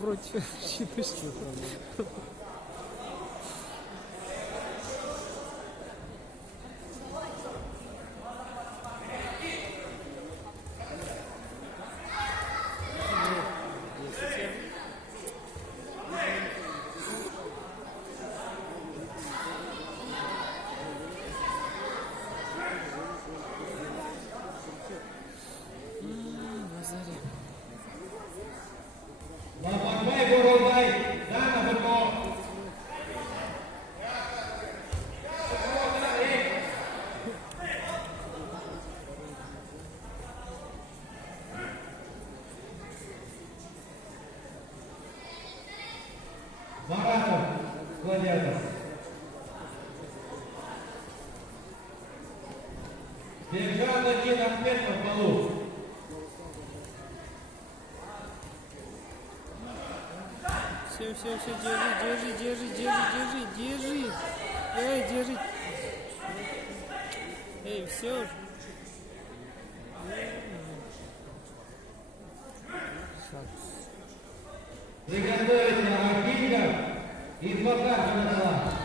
против щиточки. Маратов, Гладиатор. Бежал один ответ на полу. Все, держи. Эй, держи. Эй, все. Приготовиться Акинков и Макар.